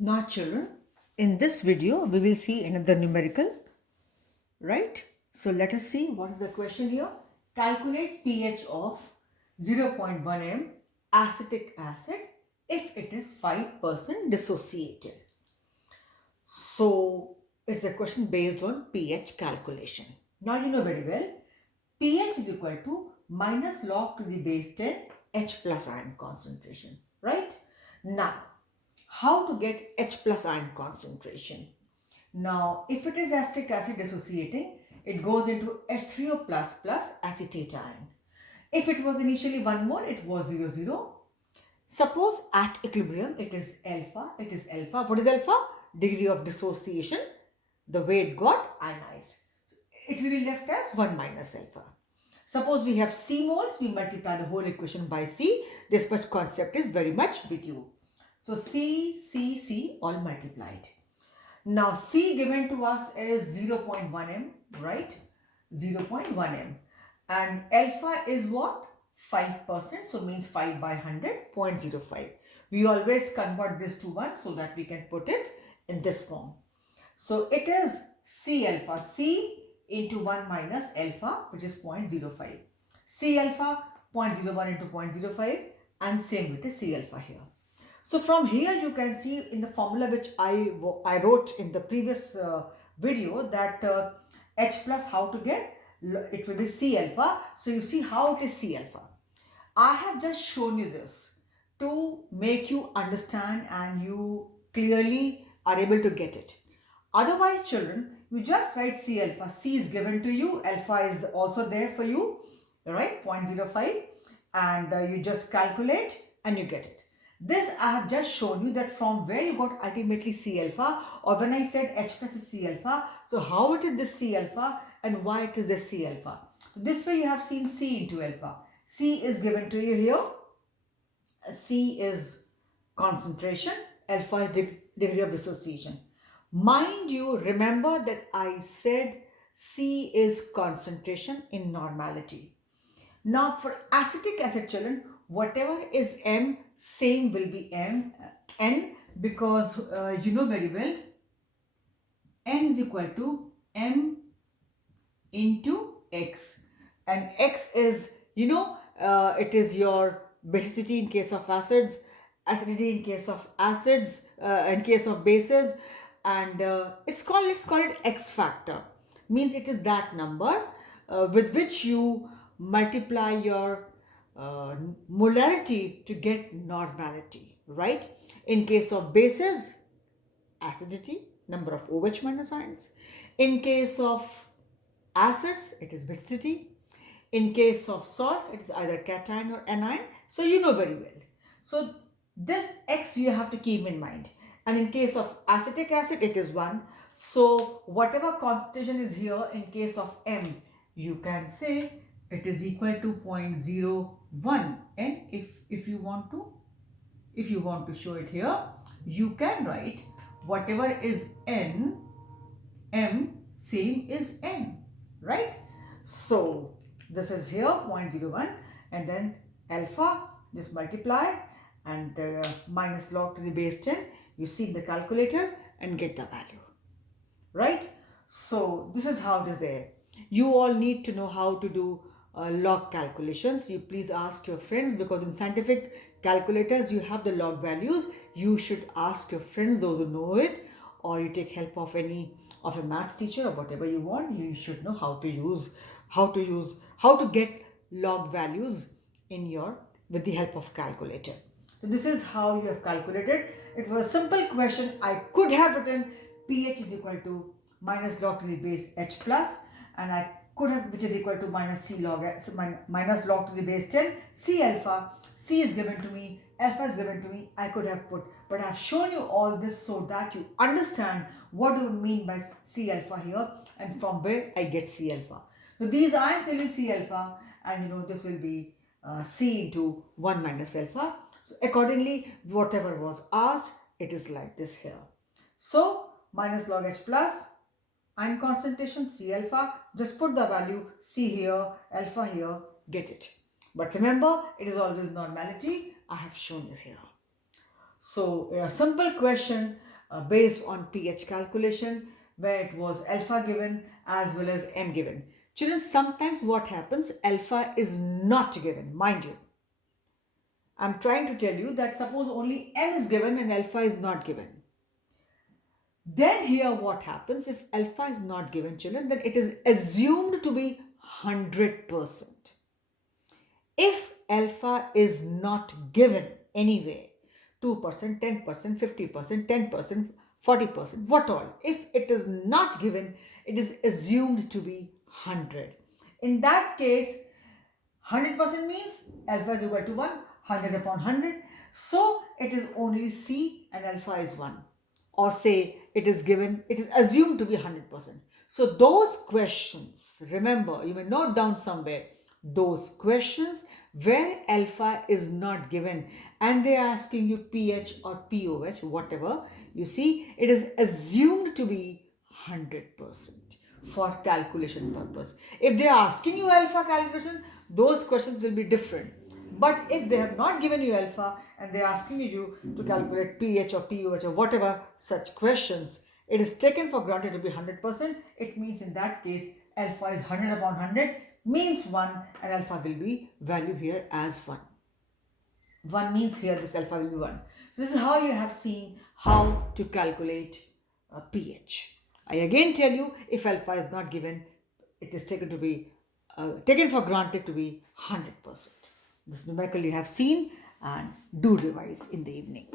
Now children, in this video we will see another numerical, right? So let us see what is the question here. Calculate pH of 0.1 m acetic acid if it is 5% dissociated. So it's a question based on pH calculation. Now you know very well pH is equal to minus log to the base 10 H plus ion concentration, right? Now how to get H plus ion concentration? Now, if it is acetic acid dissociating, it goes into H3O plus acetate ion. If it was initially 1 mole, it was 0,0. Suppose at equilibrium, it is alpha. It is alpha. What is alpha? Degree of dissociation, the way it got ionized. It will be left as 1 minus alpha. Suppose we have C moles, we multiply the whole equation by C. This much concept is very much with you. So C all multiplied. Now C given to us is 0.1 m, right? 0.1 m. And alpha is what? 5%, so means 5 by 100, 0.05. We always convert this to 1 so that we can put it in this form. So it is C alpha, C into 1 minus alpha, which is 0.05. C alpha 0.01 into 0.05, and same with the C alpha here. So from here you can see in the formula which I wrote in the previous video that H plus how to get, it will be C alpha. So you see how it is C alpha. I have just shown you this to make you understand and you clearly are able to get it. Otherwise children, you just write C alpha. C is given to you, alpha is also there for you, right? 0.05, and you just calculate and you get it. This I have just shown you that from where you got ultimately C alpha, or when I said H plus is C alpha, so how it is this C alpha and why it is this C alpha. So this way you have seen C into alpha. C is given to you here. C is concentration, alpha is degree of dissociation. Mind you, remember that I said C is concentration in normality. Now for acetic acid children, whatever is M, same will be N, because you know very well N is equal to M into X, and X is, it is your basicity in case of acids, acidity in case of acids, in case of bases, and let's call it X factor. Means it is that number with which you multiply your molarity to get normality, right? In case of bases, acidity, number of OH minus ions. In case of acids, it is basicity. In case of salts, it is either cation or anion. So you know very well. So this X you have to keep in mind. And in case of acetic acid, it is 1. So whatever concentration is here in case of M, you can say it is equal to 0.01. And if you want to show it here, you can write whatever is N, M, same is N, right? So this is here 0.01, and then alpha, just multiply and minus log to the base 10. You see the calculator and get the value, right? So this is how it is there. You all need to know how to do log calculations. You please ask your friends, because in scientific calculators you have the log values. You should ask your friends, those who know it, or you take help of any of a maths teacher or whatever you want. You should know how to get log values with the help of calculator. So this is how you have calculated. It was a simple question. I could have written pH is equal to minus log to the base H plus, and I could have, which is equal to minus log to the base 10 C alpha. C is given to me, alpha is given to me. I could have put, but I have shown you all this so that you understand what do you mean by C alpha here and from where I get C alpha. So these ions will be C alpha, and this will be C into 1 minus alpha. So accordingly, whatever was asked, it is like this here. So minus log H plus, ion concentration C alpha, just put the value C here, alpha here, get it. But remember, it is always normality. I have shown you here. So a simple question based on pH calculation where it was alpha given as well as m given. Children, sometimes what happens, alpha is not given, mind you. I'm trying to tell you that suppose only m is given and alpha is not given. Then here what happens, if alpha is not given, children, then it is assumed to be 100%. If alpha is not given anyway, 2%, 10%, 50%, 10%, 40%, what all, if it is not given, it is assumed to be 100. In that case, 100% means alpha is equal to 1, 100 upon 100. So it is only C and alpha is 1. Or say it is given, it is assumed to be 100%. So those questions, remember, you may note down somewhere, those questions where alpha is not given and they are asking you pH or POH, whatever, you see, it is assumed to be 100% for calculation purpose. If they are asking you alpha calculation, those questions will be different. But if they have not given you alpha and they are asking you to calculate pH or POH or whatever such questions, it is taken for granted to be 100%. It means in that case alpha is 100 upon 100 means 1 and alpha will be value here as 1. 1 means here this alpha will be 1. So this is how you have seen how to calculate pH. I again tell you, if alpha is not given, it is taken to be taken for granted to be 100%. This numerical you have seen and do revise in the evening.